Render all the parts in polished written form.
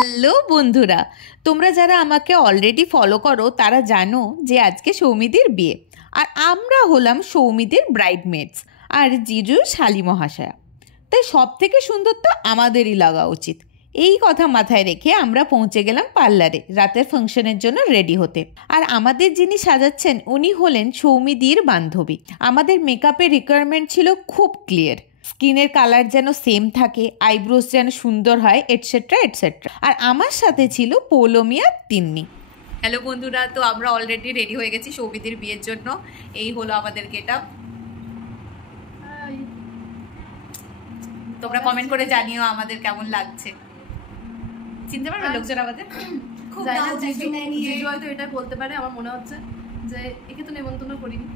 Hello বন্ধুরা, তোমরা যারা আমাকে অলরেডি ফলো করো তারা জানো যে আজকে সৌমিদির বিয়ে, আর আমরা হলাম সৌমিদির ব্রাইডমেডস আর জিজুর শালী মহাশয়া। তাই সব থেকে সুন্দর তো আমাদেরই লাগা উচিত। এই কথা মাথায় রেখে আমরা পৌঁছে গেলাম পার্লারে রাতের ফাংশনের জন্য রেডি হতে। আর আমাদের যিনি সাজাচ্ছেন উনি হলেন সৌমিদির বান্ধবী। আমাদের মেকআপের রিকোয়ারমেন্ট ছিল খুব ক্লিয়ার, স্কিনের কালার যেন সেম থাকে, আইব্রোস যেন সুন্দর হয়, এটসেট্রা এটসেট্রা। আর আমার সাথে ছিল পৌলমিয়া তিন্নি। হ্যালো বন্ধুরা, তো আমরা অলরেডি রেডি হয়ে গেছি সৌমিদির বিয়ের জন্য। এই হলো আমাদের গেটআপ। তোমরা কমেন্ট করে জানিও আমাদের কেমন লাগছে। চিনতে পারবে লোকজন আমাদের? খুব জিজু হয়তো এটা বলতে পারে, আমার মনে হচ্ছে যে একে তো নেমন্তন্ন করিনি।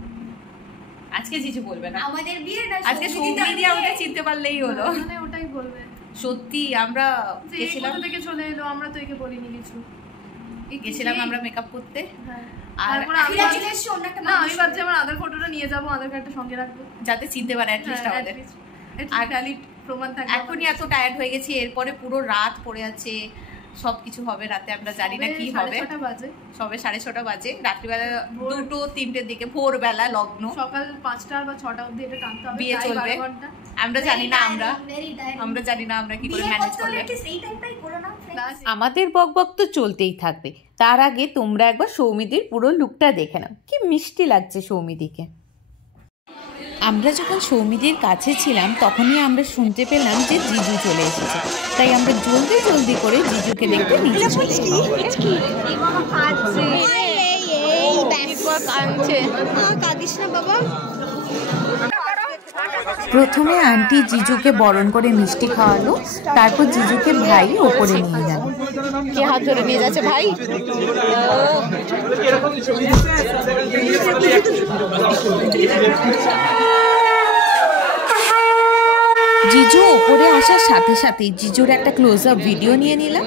আজকে জিজু বলবে না আমাদের বিয়ে না, আজকে সৌমিদি আমাকে চিনতে পারলেই হলো। মানে ওটাই বলবে। সত্যি আমরা গেছিলাম থেকে চলে এলো, আমরা তো একে বলিনি কিছু। গেছিলাম আমরা মেকআপ করতে। আর আমি ভাবছি আমার আধার ফটোটা নিয়ে যাবো, আধার কার্ডটা সঙ্গে রাখবো যাতে চিনতে পারে অ্যাটলিস্ট আমাদের। আর খালি প্রমাণ থাকে। এখনই এত টায়ার্ড হয়ে গেছি, এরপরে পুরো রাত পড়ে আছে, সবকিছু হবে রাতে, আমরা জানি না কি হবে। সবে 6:30 বাজে, রাত্রিবেলা 2-3টের দিকে, ভোরবেলা লগ্ন, সকাল 5টা বা 6টা অবধি এটা টানতে হবে, বিয়ে চলবে। আমরা জানি না আমরা কি করে ম্যানেজ করব। আমাদের বকবক তো চলতেই থাকবে, তার আগে তোমরা একবার সৌমিদির পুরো লুকটা দেখে নাও। কি মিষ্টি লাগছে সৌমিদিকে। আমরা যখন সৌমিদির কাছে ছিলাম তখনই আমরা শুনতে পেলাম যে জিজু চলে এসেছে, তাই আমরা জলদি জলদি করে জিজুকে দেখতে নিচে চলে এলাম। প্রথমে আন্টি জিজুকে বরণ করে মিষ্টি খাওয়ালো, তারপর জিজুকে ভাই ওপরে নিয়ে গেল। কে হাত ধরে নিয়ে যাচ্ছে ভাই? জিজু ওপরে আসার সাথে সাথেই জিজুর একটা ক্লোজ আপ ভিডিও নিয়ে নিলাম,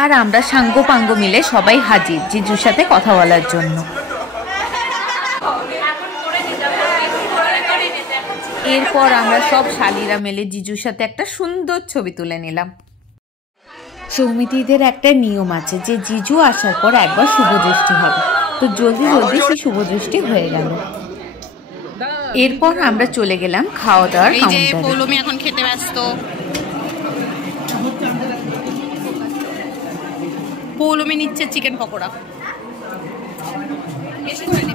আর আমরা সাঙ্গ পাঙ্গ মিলে সবাই হাজির জিজুর সাথে কথা বলার জন্য। এরপর আমরা সব শালীরা মিলে জিজুর সাথে একটা সুন্দর ছবি তুলে নিলাম। সৌমিদিদের একটা নিয়ম আছে যে জিজু আসার পর একবার শুভদৃষ্টি হবে, তো জলদি জলদি সেই শুভদৃষ্টি হয়ে গেল। এরপর আমরা চলে গেলাম খাওয়া দাওয়ার কাউন্টারে। পৌলমি এখন খেতে ব্যস্ত। পৌলমি নিচ্ছে চিকেন পকোড়া।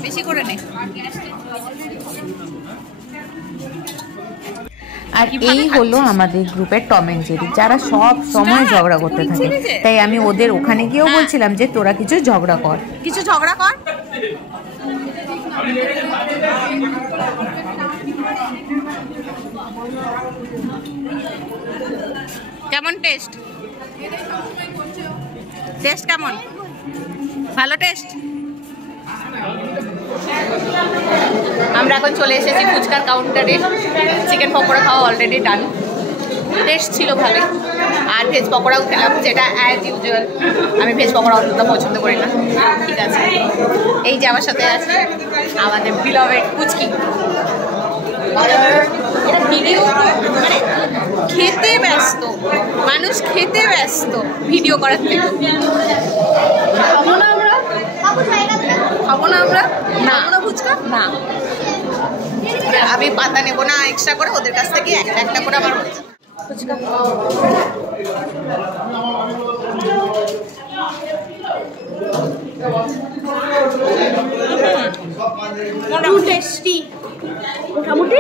বেশি করে নে। আর এই হলো আমাদের গ্রুপের টম এন্ড জেরি, যারা সব সময় ঝগড়া করতে থাকে। তাই আমি ওদের ওখানে গিয়েও বলছিলাম যে তোরা কিছু ঝগড়া কর। কেমন টেস্ট কেমন? ভালো টেস্ট। আমরা এখন চলে এসেছি ফুচকার কাউন্টারে। চিকেন পকোড়া খাওয়া অলরেডি ডান, টেস্ট ছিল ভালোই। আর ভেজ পকোড়াও খেলাম, যেটা অ্যাজ ইউজুয়াল। আমি ভেজ পকোড়া অতটা পছন্দ করি না। ঠিক আছে, এই যে আমার সাথে আছে আমাদের বিলভেড পুচকি। ভিডিও মানে খেতে ব্যস্ত মানুষ, খেতে ব্যস্ত ভিডিও করার থেকে। খাবো না আমরা, না ফুচকা না। আমি পাতা নেবো না এক্সট্রা করে, ওদের কাছ থেকে একটা করে আমার ফুচকা। টেস্টি মোটামুটি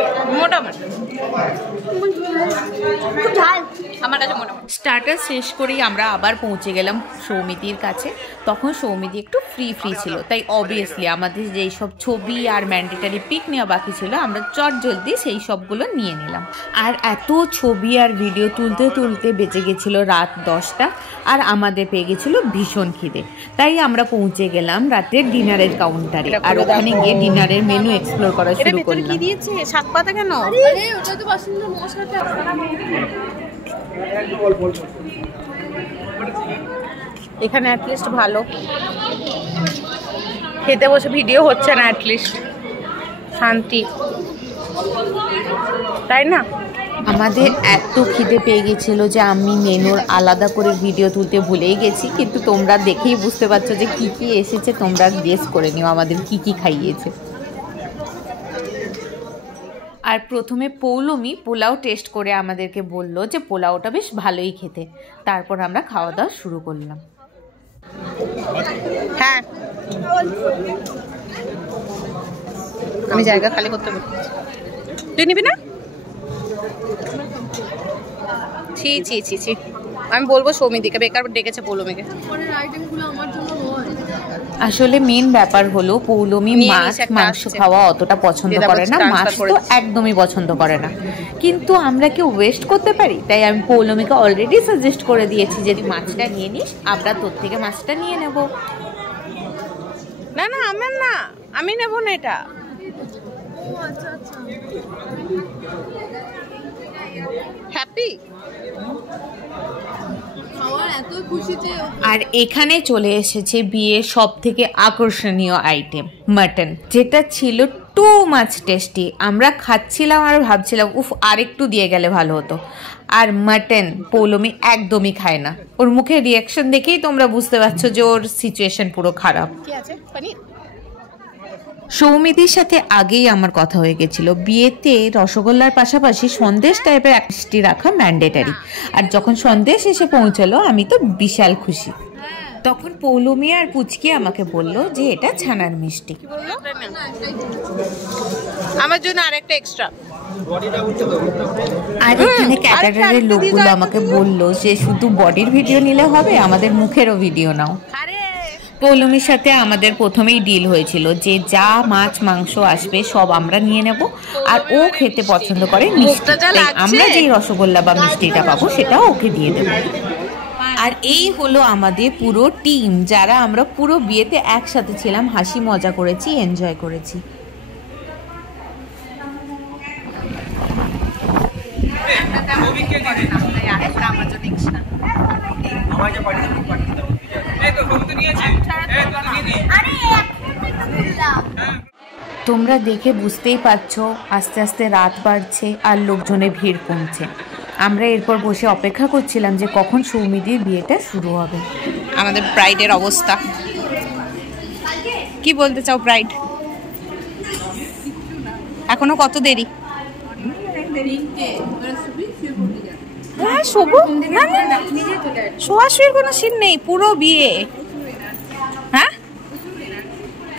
আমার কাছে মোটামুটি। স্টার্টার শেষ করেই আমরা আবার পৌঁছে গেলাম সৌমিদির কাছে। তখন সৌমিদি একটু ফ্রি ছিল, তাই অবভিয়াসলি আমাদের যেই সব ছবি আর ম্যান্ডেটারি পিক নেওয়া বাকি ছিল আমরা চট জলদি সেই সবগুলো নিয়ে নিলাম। আর এত ছবি আর ভিডিও তুলতে তুলতে বেঁচে গেছিল রাত 10টা, আর আমাদের পেয়ে গেছিল ভীষণ খিদে। তাই আমরা পৌঁছে গেলাম রাতের ডিনারের কাউন্টারে, আর ওখানে গিয়ে ডিনারের মেনু এক্সপ্লোর করা শুরু করলাম। কি দিয়েছে? শাক পাতা কেন? ওটা তো পছন্দ মশলাটা। এখানে অ্যাটলিস্ট ভালো খেতে বসে ভিডিও হচ্ছে না, অ্যাটলিস্ট শান্তি, তাই না? আমাদের এত খিদে পেয়ে গেছিল যে আমি মেনুর আলাদা করে ভিডিও তুলতে ভুলেই গেছি, কিন্তু তোমরা দেখেই বুঝতে পারছো যে কি কি এসেছে। তোমরা গেস করে নিও আমাদের কি কি খাইয়েছে। আর প্রথমে পৌলমি পোলাও টেস্ট করে আমাদেরকে বলল যে পোলাওটা বেশ ভালোই খেতে। তারপর আমরা খাওয়া দাওয়া শুরু করলাম। হ্যাঁ, আমি জায়গা খালি করতে বলছি, তুই নিবি না? ছি ছি ছি ছি, আমি বলবো সৌমিদিকে, বেকার ডেকেছে পৌলমিকে। আসলে মেন ব্যাপার হলো পৌলমি মাছ মাংস খাওয়া অতটা পছন্দ করে না, মাছ তো একদমই পছন্দ করে না। কিন্তু আমরা কি ওয়েস্ট করতে পারি? তাই আমি পৌলমিকে অলরেডি সাজেস্ট করে দিয়েছি যদি মাছটা নিয়ে নিস, আমরা তোর থেকে মাছটা নিয়ে নেব। না না, আমার না, আমি নেব না এটা। হ্যাপি। আর এখানে চলে এসেছে বিয়ের সব থেকে আকর্ষণীয় আইটেম, মাটন, যেটা ছিল টু মাচ টেস্টি। আমরা খাচ্ছিলাম আর ভাবছিলাম উফ আরেকটু দিয়ে গেলে ভালো হতো। আর মাটন পৌলমি একদমই খায় না। ওর মুখের রিয়াকশন দেখেই তোমরা বুঝতে পারছো যে ওর সিচুয়েশন পুরো খারাপ। কি আছে পনির? সৌমিদির সাথে আগেই আমার কথা হয়ে গেছিল, বিয়েতে রসগোল্লার পাশাপাশি সন্দেশ টাইপের এক মিষ্টি রাখা ম্যান্ডেটারি। আর যখন সন্দেশ এসে পৌঁছালো আমি তো বিশাল খুশি। তখন পৌলমি আর পুচকি আমাকে বলল যে এটা ছানার মিষ্টি। আমার জন্য আরেকটা এক্সট্রা। আর এখানে ক্যাটারারের লোকগুলো আমাকে বলল যে শুধু বডির ভিডিও নিলে হবে, আমাদের মুখেরও ভিডিও নাও। পৌলমির সাথে আমাদের প্রথমেই ডিল হয়েছিল যে যা মাছ মাংস আসবে সব আমরা নিয়ে নেব, আর ও খেতে পছন্দ করে মিষ্টি, তাই আমরা যেই রসগোল্লা বা মিষ্টিটা পাবো সেটাও ওকে দিয়ে দেবো। আর এই হলো আমাদের পুরো টিম, যারা আমরা পুরো বিয়েতে একসাথে ছিলাম, হাসি মজা করেছি, এনজয় করেছি। তোমরা দেখে বুঝতেই পারছো আস্তে আস্তে রাত বাড়ছে আর লোকজনের ভিড় কমছে। আমরা এরপর বসে অপেক্ষা করছিলাম যে কখন সৌমিদির বিয়েটা শুরু হবে। আমাদের ব্রাইডের অবস্থা কি বলতে চাও? ব্রাইড এখনো কত দেরি? হ্যাঁ, শোয়াশুয়ের কোনো সিন নেই, পুরো বিয়ে। হ্যাঁ,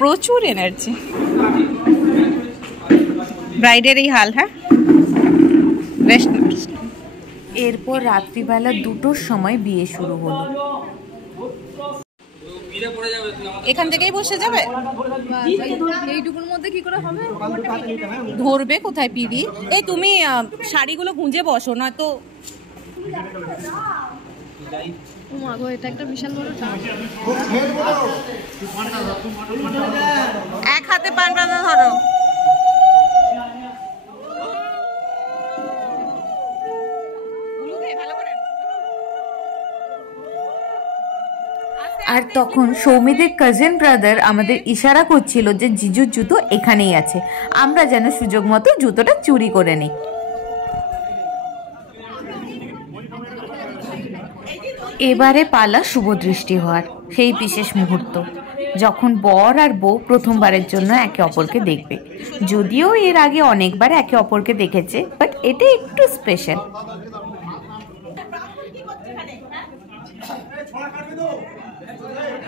প্রচুর এনার্জি। ব্রাইডের এই হাল। হ্যাঁ, এরপর রাত্রিবেলা 2টোর সময় বিয়ে শুরু হলো। এখান থেকেই বসে যাবে? এইটুকুর মধ্যে কি করে হবে? ধরবে কোথায় পিড়ি? এই তুমি শাড়িগুলো গুঁজে বসো, নয়তো এটা একটা বিশাল বড় এক হাতে পান বাঁধা ধরো। আর তখন সৌমিদের কাজিন ব্রাদার আমাদের ইশারা করছিল যে জিজুর জুতো এখানেই আছে, আমরা যেন সুযোগ মতো জুতোটা চুরি করে নিই। এবারে পালা শুভদৃষ্টি হওয়ার, সেই বিশেষ মুহূর্ত যখন বর আর বউ প্রথমবারের জন্য একে অপরকে দেখবে। যদিও এর আগে অনেকবার একে অপরকে দেখেছে, বাট এটা একটু স্পেশাল।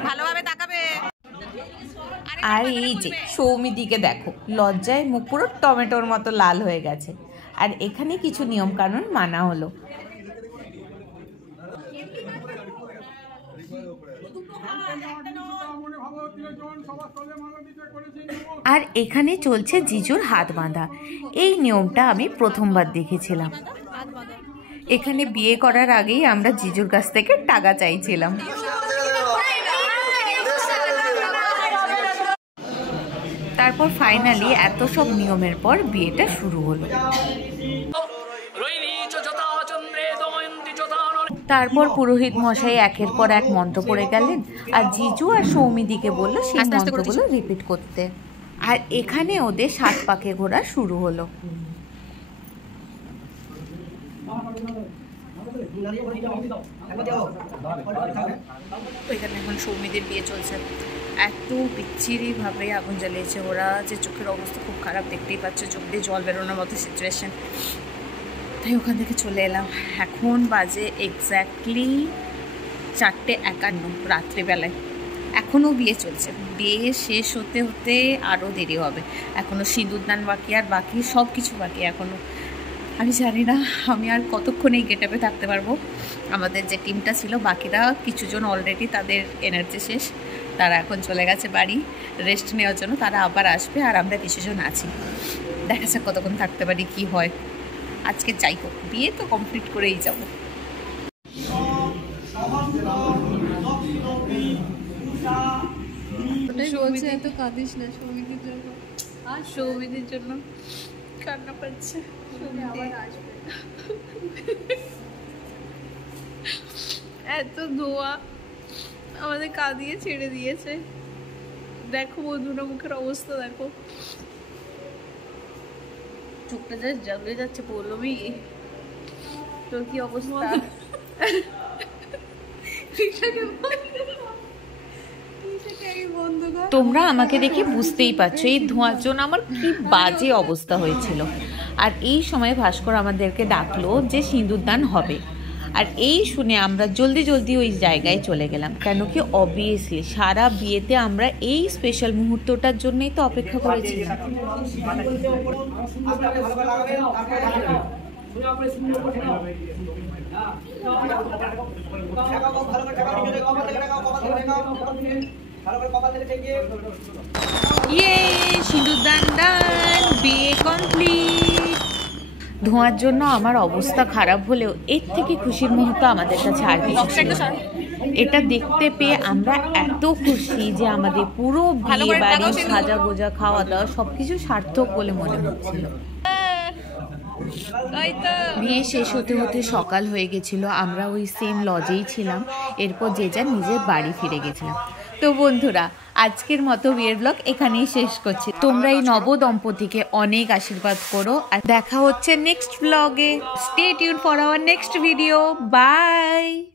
ভালোভাবে তাকাবে। আর এই যে সৌমিদিকে দেখো, লজ্জায় মুখ পুরো টমেটোর মতো লাল হয়ে গেছে। আর এখানে কিছু নিয়ম কানুন মানা হলো। আর এখানে চলছে জিজুর হাত বাঁধা। এই নিয়মটা আমি প্রথমবার দেখেছিলাম। এখানে বিয়ে করার আগেই আমরা জিজুর কাছ থেকে টাকা চাইছিলাম। তারপর ফাইনালি এত সব নিয়মের পর বিয়েটা শুরু হলো। তারপর পুরোহিত মশাই একের পর এক মন্ত্র পড়ে গেলেন, আর জিজু আর সৌমিদিকে বলল সেই মন্ত্রগুলো রিপিট করতে। আর এখানে ওদের 7 পাকে ঘোরা শুরু হলো। এখানে এখন সৌমিদের বিয়ে চলছে। এত বিচ্ছিরিভাবে আগুন জ্বালিয়েছে ওরা যে চোখের অবস্থা খুব খারাপ, দেখতেই পাচ্ছ, চোখ দিয়ে জল বেরোনোর মতো সিচুয়েশন। তাই ওখান থেকে চলে এলাম। এখন বাজে এক্স্যাক্টলি 4:51 রাত্রিবেলায়। এখনও বিয়ে চলছে। বিয়ে শেষ হতে হতে আরও দেরি হবে। এখনও সিঁদুরদান বাকি, আর বাকি সব কিছু বাকি এখনও। আমি জানি না আমি আর কতক্ষণ এই গেটআপে থাকতে পারবো। আমাদের যে টিমটা ছিল বাকিরা কিছুজন অলরেডি তাদের এনার্জি শেষ, তারা এখন চলে গেছে বাড়ি রেস্ট নেওয়ার জন্য। তারা আবার আসবে আর আমরা কিছুজন আছি। দেখা যাক কতক্ষণ থাকতে পারি, কি হয়। আজকে যাই হোক, বিয়ে তো কমপ্লিট করেই যাব। বলছে এত কাঁদিস না সৌমিদের জন্য, আর সৌমিদের জন্য কান্না পাচ্ছে। আবার আসবে। এত ধোয়া আমাদের কাঁদিয়ে ছেড়ে দিয়েছে। দেখো বন্ধুরা মুখের অবস্থা দেখো, চোখটা যা জ্বলে যাচ্ছে। বলবি তোর কি অবস্থা? তোমরা আমাকে দেখে বুঝতেই পারছো এই ধোঁয়ার জন্য আমার কি বাজে অবস্থা হয়েছিল। আর এই সময় ভাস্কর আমাদেরকে ডাকলো যে সিঁদুরদান হবে, আর এই শুনে আমরা জলদি জলদি ওই জায়গায় চলে গেলাম। কেন কি অবভিয়াসলি সারা বিয়েতে আমরা এই স্পেশাল মুহূর্তটার জন্যই তো অপেক্ষা করেছিলাম। সিঁদুরদান ডান, বিয়ে কমপ্লিট। ধোঁয়ার জন্য আমার অবস্থা খারাপ হলেও এর থেকে খুশির মুহূর্ত আমাদের কাছে আর কিছু ছিল না। এটা দেখতে পেয়ে আমরা এত খুশি যে আমাদের পুরো বিয়ে বাড়ি সাজা গোজা খাওয়া দাওয়া সবকিছু সার্থক বলে মনে হচ্ছিল। বিয়ে শেষ হতে হতে সকাল হয়ে গেছিল। আমরা ওই সেম লজেই ছিলাম। এরপর যে যার নিজের বাড়ি ফিরে গেছিলাম। তো বন্ধুরা, আজকের মতো বিয়ের ব্লগ এখানেই শেষ করছি। তোমরা এই নব দম্পতিকে অনেক আশীর্বাদ করো, আর দেখা হচ্ছে নেক্সট ব্লগে। Stay tune for our next video. By.